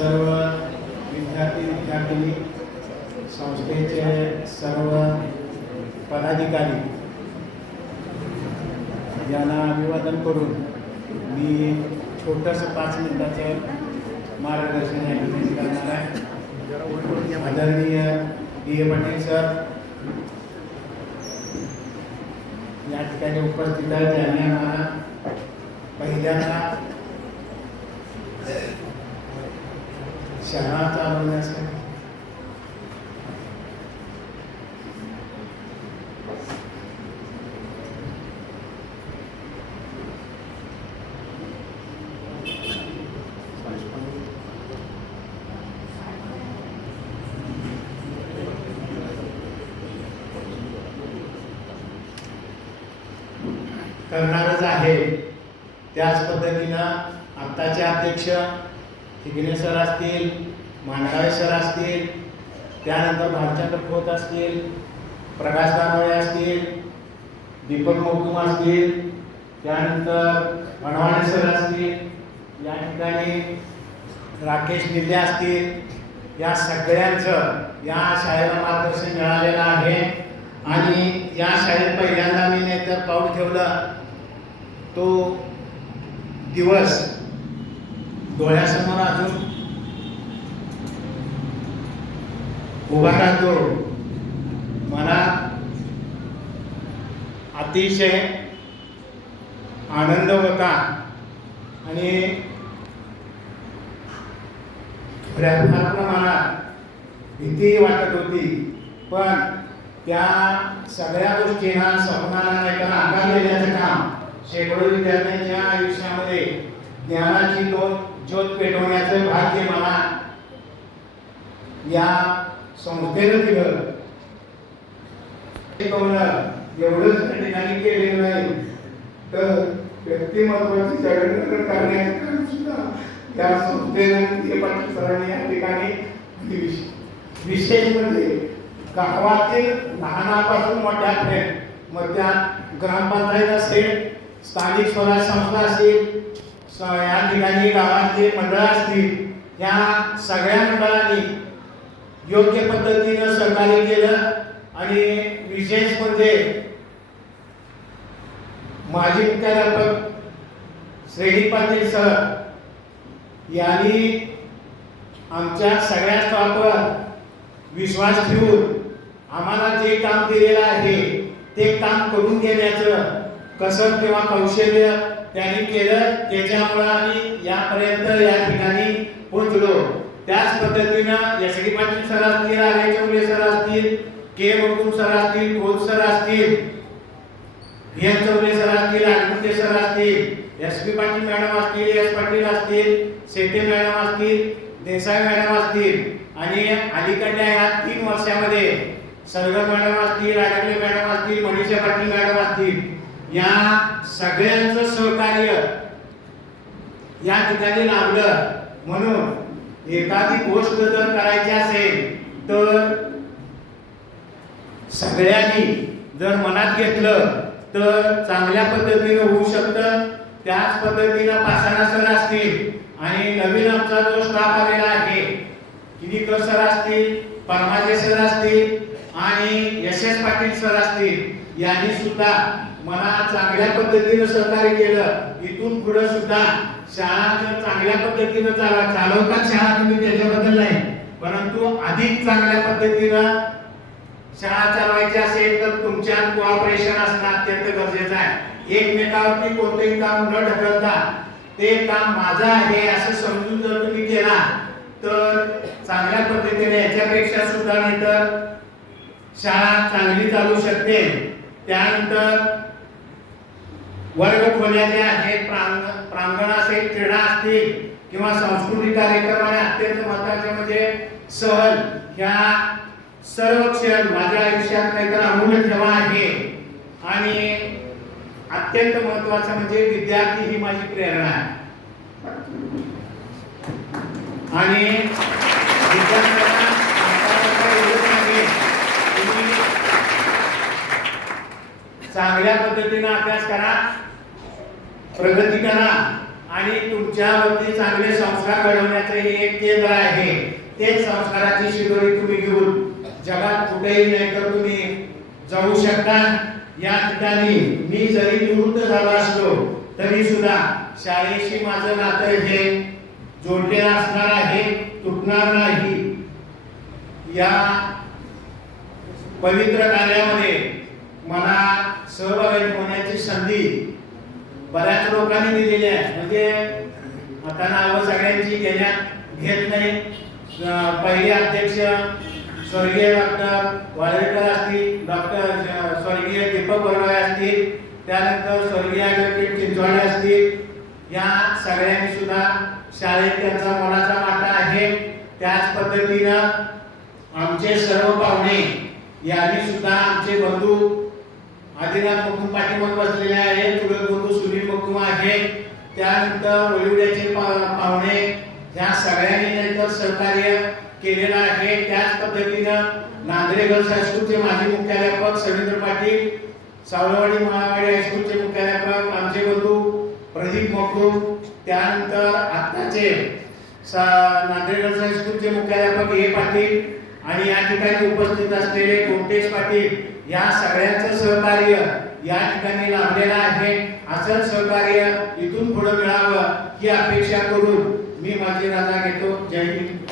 सर्व विद्यार्थी विद्यार्थिनी, संस्थेचे सर्व पदाधिकारी यांना अभिवादन करून मी छोटंसं 5 मिनिटाचं मार्गदर्शन या ठिकाणी करणार आहे. आदरणीय डी.ए. पाटील सर या ठिकाणी उपस्थित आहेत. त्यांनी आम्हाला पहिल्यांदा शाळा चालवण्यासाठी करणारच आहे. त्याच पद्धतीनं आत्ताचे अध्यक्ष हिगणे सर असतील, मांडगावे सर असतील, त्यानंतर भालचंद्र खोत असतील, प्रकाश दानवे असतील, दीपक मोकुम असतील, त्यानंतर अणवाणे सर असतील, या ठिकाणी राकेश निल्ले असतील, या सगळ्यांचं या शाळेला मार्गदर्शन मिळालेलं आहे. आणि या शाळेत पहिल्यांदा मी नेतर पाऊल ठेवलं तो दिवस डोळ्यासमोर अजून उभा राहतो. मला अतिशय आनंद होता आणि फार प्रमाणात भीती वाटत होती. पण त्या सगळ्या गोष्टींना स्वप्नाला नाही तर आकार देण्याचं काम शेकडो विद्यार्थ्यांच्या आयुष्यामध्ये ज्ञानाची ज्योत पेटवण्याचं भाग्य मला या संस्थेनं दिलं. एवढंच त्या ठिकाणी केलेलं नाही तर व्यक्तिमत्वाची जडणघडण करण्याचं काम सुद्धा या संस्थेनं डी.ए. पाटील सरांनी या ठिकाणी विशेष म्हणजे गावातील लहानापासून मोठ्यापर्यंत मग त्यात ग्रामपंचायत असेल, स्थानिक स्वराज्य संस्था असतील, या ठिकाणी गावातले मंडळ असतील, या सगळ्या मंडळांनी योग्य पद्धतीनं सहकार्य केलं. आणि विशेष म्हणजे माजी मुख्याध्यापक श्रेणी पाटील सर यांनी आमच्या सगळ्या स्टाफवर विश्वास ठेवून आम्हाला जे काम दिलेलं आहे ते काम करून घेण्याचं कसर किंवा कौशल्य त्यांनी केलं. त्याच्यामुळे आम्ही यापर्यंत या ठिकाणी पोहोचलो. त्याच पद्धतीनं एस.डी. पाटील सर असतील, आर्य चौगले सर असतील, के. मोकुम सर असतील, खोत सर असतील, एन. चौगले सर असतील, आडमुंडे सर असतील, एस.पी. पाटील मॅडम असतील, एस. पाटील असतील, शेटे मॅडम असतील, देसाई मॅडम असतील आणि अलीकडल्या या 3 वर्षामध्ये सरगर मॅडम असतील, आडकले मॅडम असतील, मनीषा पाटील मॅडम असतील, या सगळ्यांचं सहकार्य या ठिकाणी लाभलं. म्हणून एखादी गोष्ट जर करायची असेल तर सगळ्यांनी जर मनात घेतलं तर चांगल्या पद्धतीने होऊ शकतं. त्याच पद्धतीनं पासाना सर असतील आणि नवीन आमचा जो स्टाफ आलेला आहे किनीकर सर असतील, परमाजे सर असतील आणि एस.एस. पाटील सर असतील, यांनी सुद्धा मला चांगल्या पद्धतीने सहकार्य केलं. इथून पुढे सुद्धा शाळा जर चांगल्या पद्धतीने चालवतात शाळा तुम्ही त्याच्याबद्दल नाही, परंतु अधिक चांगल्या पद्धतीनं शाळा चालवायची असेल तर तुमच्यात कोऑपरेशन असणं अत्यंत गरजेचं आहे. एकमेकावरती कोणतेही काम न ढकलता ते काम माझं आहे असं समजून जर तुम्ही केला तर चांगल्या पद्धतीने याच्यापेक्षा सुद्धा नाही तर शाळा चांगली चालू शकते. त्यानंतर वर्ग खोल्या ज्या आहेत, प्रांगण असेल, क्रीडा असतील किंवा सांस्कृतिक कार्यक्रम आणि अत्यंत महत्त्वाचे म्हणजे सहल, ह्या सर्व क्षण माझ्या आयुष्यात काहीतरी अमूल्य ठेवा आहे. आणि अत्यंत महत्त्वाचं म्हणजे विद्यार्थी ही माझी प्रेरणा आहे. आणि विद्यार्थ्यांना चांगल्या पद्धतीने अभ्यास करा, प्रगती करा आणि तुमच्यावरती चांगले संस्कार घडवण्याचं हे एक केंद्र आहे. तेच संस्काराची शिदोरी तुम्ही घेऊन जगात कुठेही नाही तर तुम्ही जाऊ शकता. या ठिकाणी मी जरी निवृत्त झालो असलो तरी सुद्धा शाळेशी माझं नातं हे जोडलेलं असणार आहे, तुटणार नाही. या पवित्र कार्यामध्ये मला सहभागी होण्याची संधी बऱ्याच लोकांनी दिलेली आहे. म्हणजे आता नावं सगळ्यांची घेत नाही. पहिले अध्यक्ष स्वर्गीय डॉक्टर वाळवेकर असतील, डॉक्टर स्वर्गीय दीपक बोरगावे असतील, त्यानंतर स्वर्गीय ॲडव्होकेट चिंचवाडे असतील. या सगळ्यांनी सुद्धा शाळेत त्यांचा मोलाचा वाटा आहे. त्याच पद्धतीनं आमचे सर्व पाहुणे यांनी सुद्धा आमचे बंधू आदिनाथ मुकुंद पाटील बसलेले आहेत, चुलत बंधू सुनील मुकुंद आहेत, त्यानंतर वलिवड्याचे पाहुणे, ह्या सगळ्यांनी नंतर सहकार्य केलेलं आहे. त्याच पद्धतीनं नांद्रे गर्ल्स हायस्कूलचे माजी मुख्याध्यापक सविंद्र पाटील, सावळवाडी महावाडी हायस्कूलचे मुख्याध्यापक आमचे बंधू प्रदीप मुकुंद, त्यानंतर आत्ताचे नांद्रे गर्ल्स हायस्कूलचे मुख्याध्यापक ए पाटील आणि या ठिकाणी उपस्थित असलेले कोटेश पाटील, या सगळ्यांचं सहकार्य या ठिकाणी लाभलेलं आहे. असं सहकार्य इथून पुढे मिळावं ही अपेक्षा करून मी माझी रजा घेतो. जय हिंद.